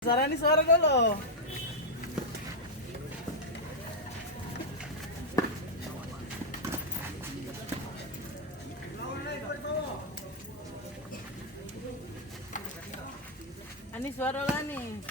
Sarani suara dulu. Ani suara lah nih.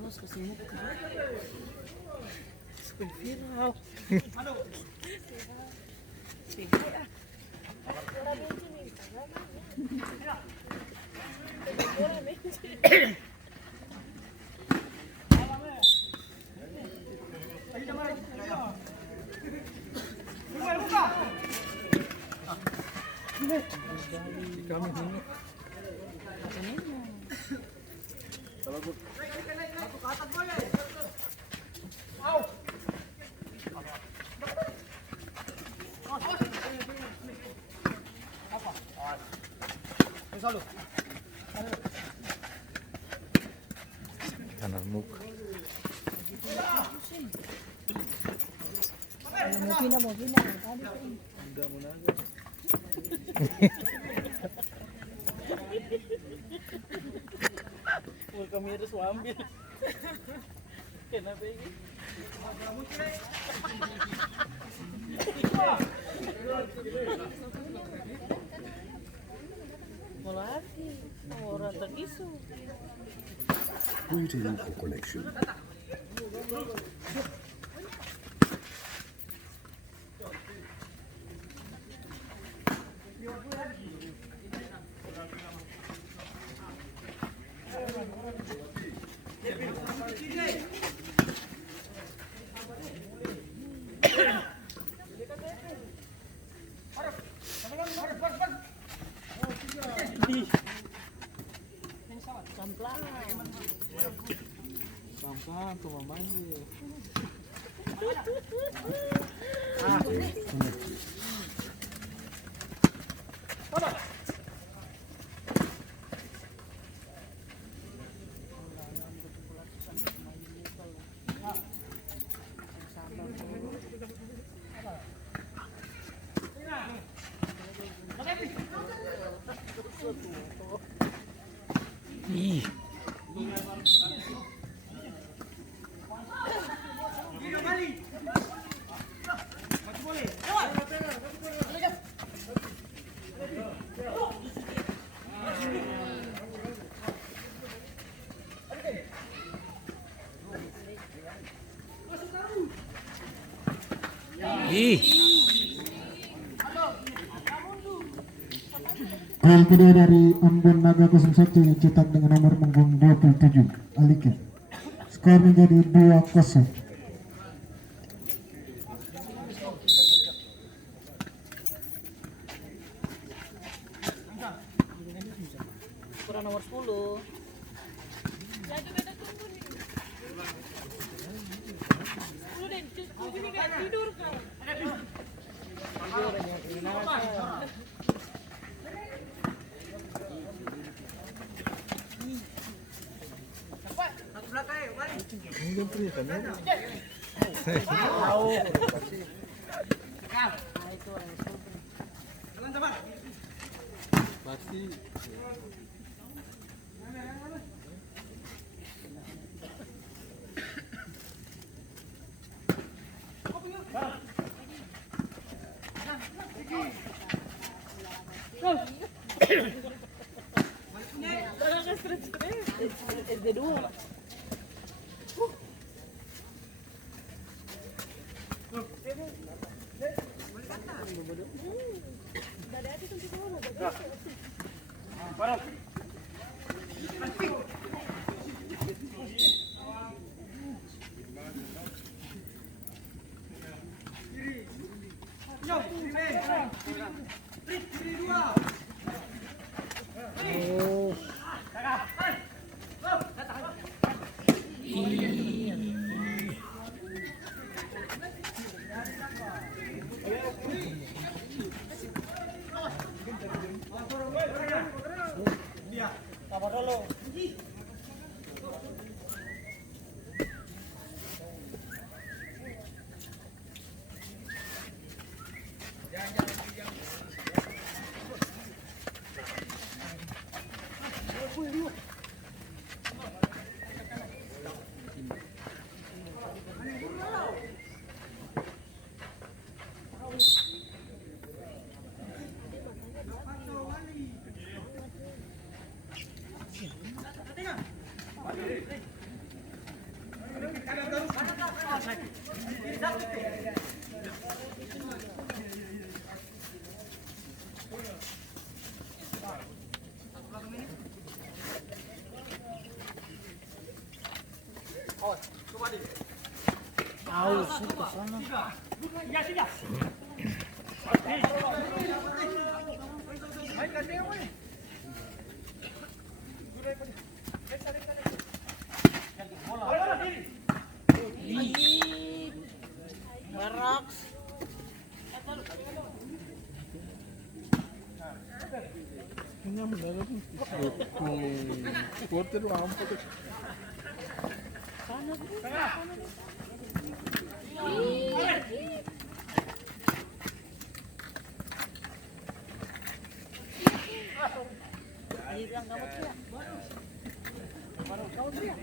Terus kesini viral. Kanan muka. Mau pindah. Udah mau naga. Mau kami harus ambil. Kenapa ini? Malaki, orang tergisu. Waiting for connection. Pelan-pelan tuh mamanya. Ih, ih. Gol kedua dari Ambon Naga 01 yang cetak dengan nomor punggung 27 Alike. Skor menjadi 2-0. Kurang nomor 10. Pasti. SD2. Barak. Porter mampus. Dia bilang kamu teriak. Baru kamu teriak.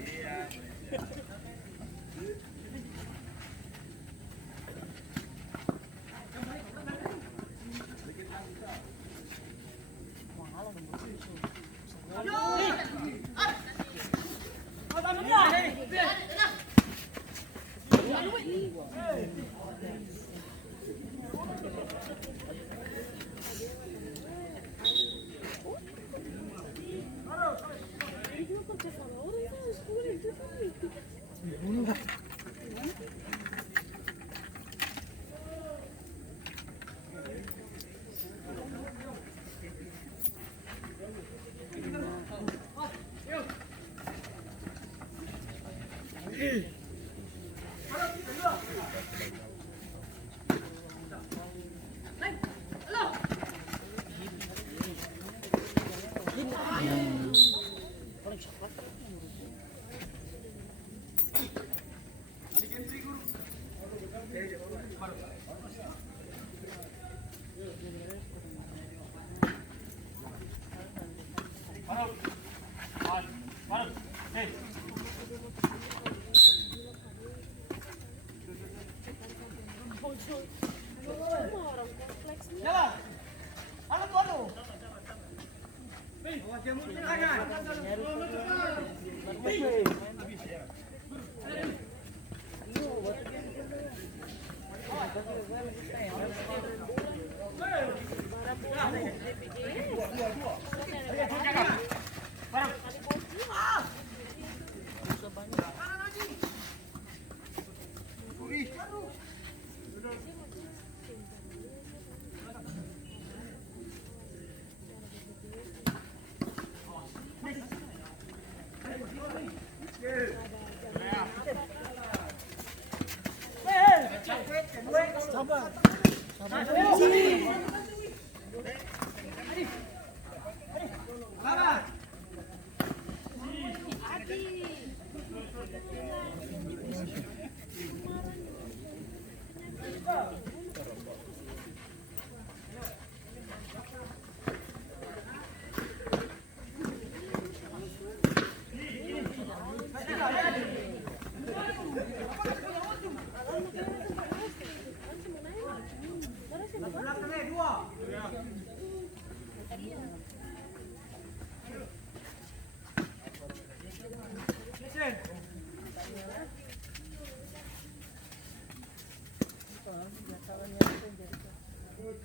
Gol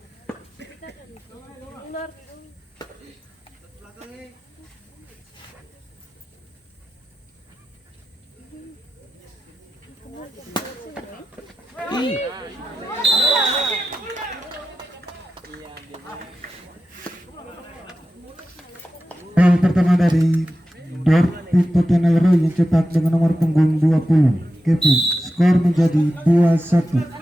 pertama dari Dortmund Potenel Roy yang cetak dengan nomor punggung 20 Kevin. Skor menjadi 2-1.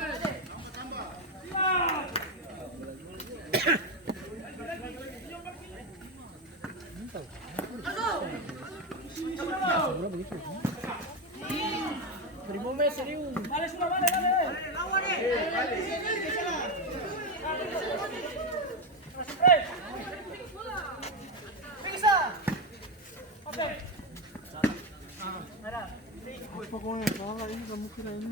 Pokoknya salah ini kamu kira ini.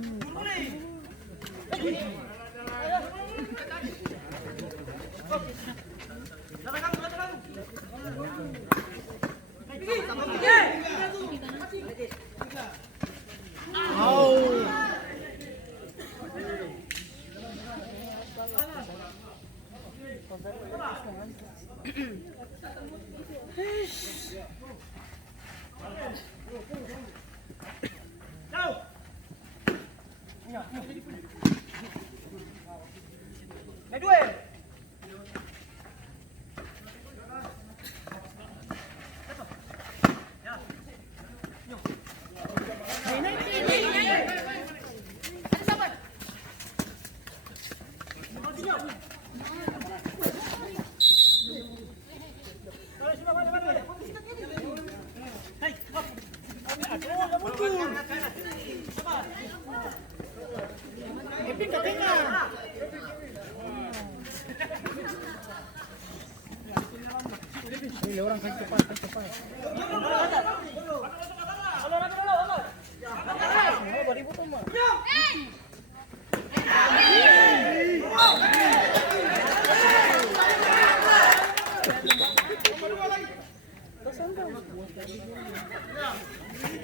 Orang kan cepat.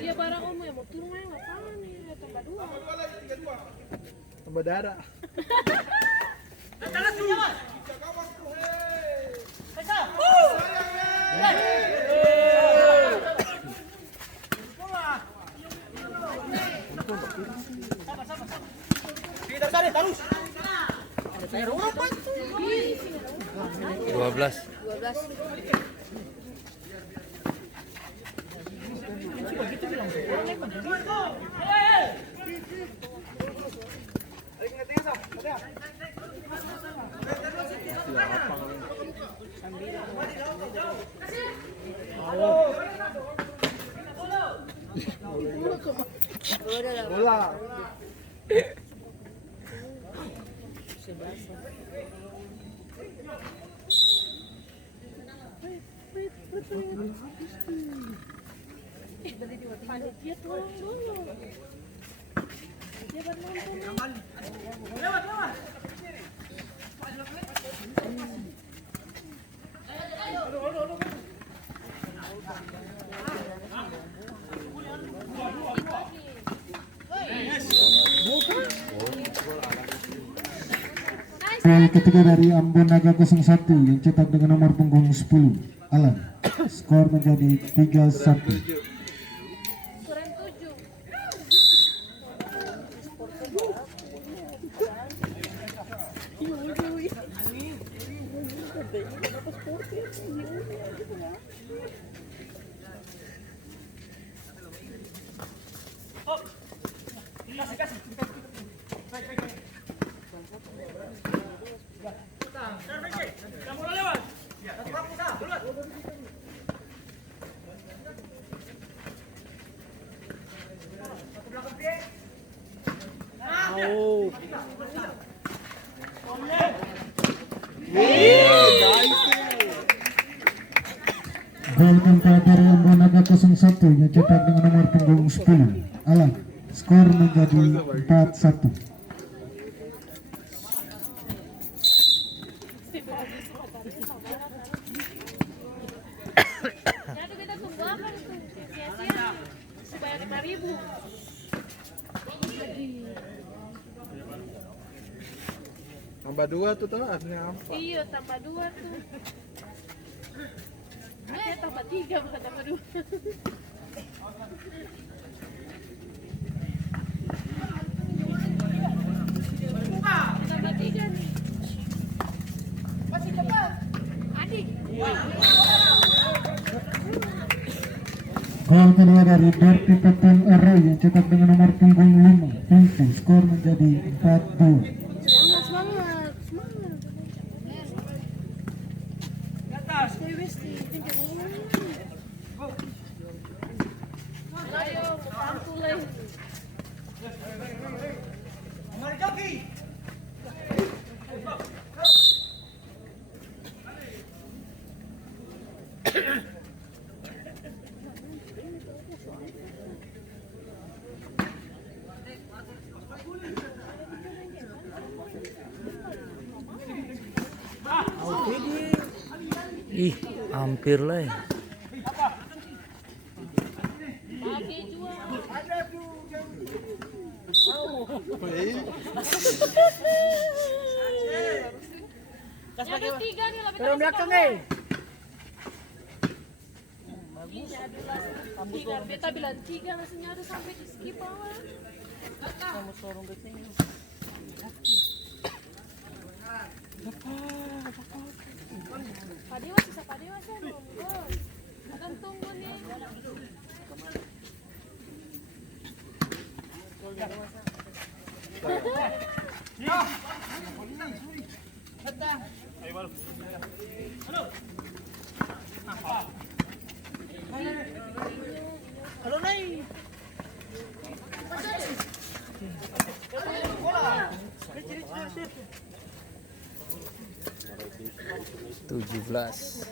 Iya barang om ya mau turun aja nggak tahu nih tambah 2. Tambah darah. Terus. 12. Bola. Panitia tolong dulu. Dia bernonton. Gol ketiga dari Ambon Naga 01 yang cetak dengan nomor punggung 10 Alan. Skor menjadi 3-1. Gol keempat dari Ambon Naga 01 yang cetak dengan nomor punggung 10 Alan. Skor menjadi 4-1. Jadi kita tunggu apa itu? Sia-sia supaya 5.000. Tambah 2 tuh artinya apa? Iya, tambah 2 tuh. Tambah 3 bukan tambah 2. Tambah 3 nih. Masih cepat. Adik. Gol kedua dari Berti Petung Arroy yang cetak dengan nomor punggung 5 pintu. Skor menjadi 4-2. Semangat. Ayo, bantu lagi. Ih, hampir lah ya. Pakai jual. Yang ada 3 nih, lebih terus belakang nih. Tiga, beta bilang 3 langsung ada sampai di skip bawah. Kamu sorong ke sini. Padewa sisa padewa saya nonton. Akan tunggu nih. Halo Nay. 17.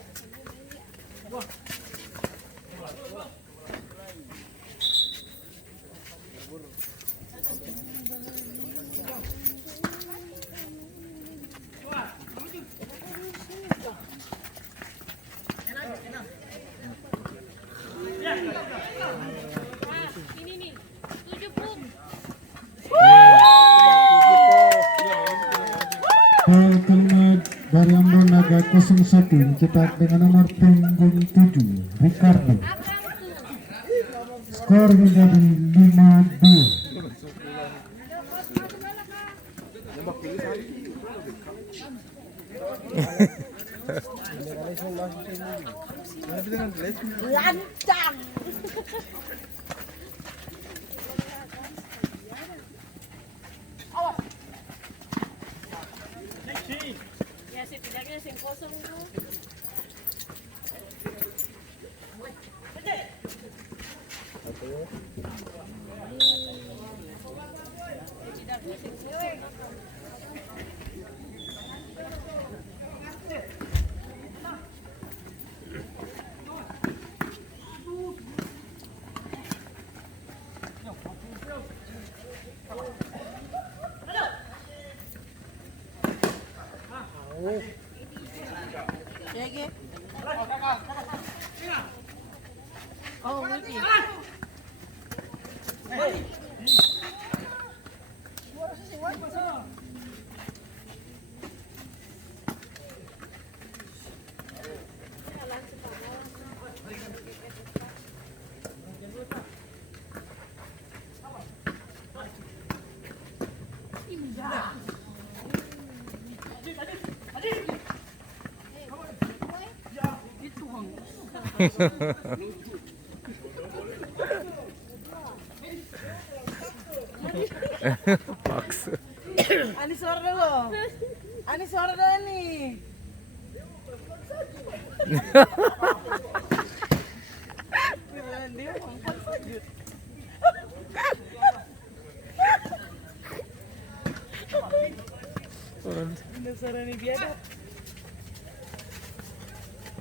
Ini nih. 70. Gol kelima dari Ambon Naga 01 mencetak dengan nomor punggung 7 Ricardo. Skor menjadi 5-2. Lancang. Ya setidaknya sing kosong tuh. Setidaknya sing kosong. Oh, Wiki. Paksa. Ani suara dulu. Ani suara dulu nih. Dia ngangkat saja. Ini suara nih biadab.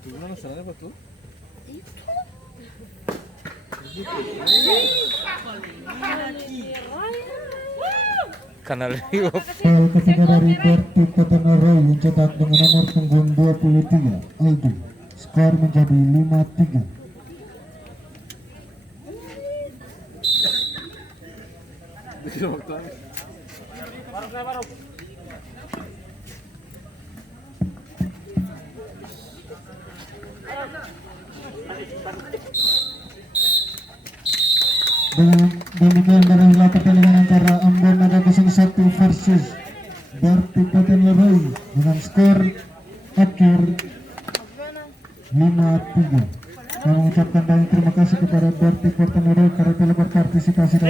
Gimana masalahnya apa tuh? Kanal Rio. Gol ketiga dari Berti Petung Arroy yang cetak dengan nomor punggung 23 Aldo. Skor menjadi 5-3. Dengan demikian berakhirlah pertandingan antara Ambon Naga 01 versus Berti Poten Leroy dengan skor akhir 5-3. Kami mengucapkan banyak terima kasih kepada Berti Poten Leroy karena telah berpartisipasi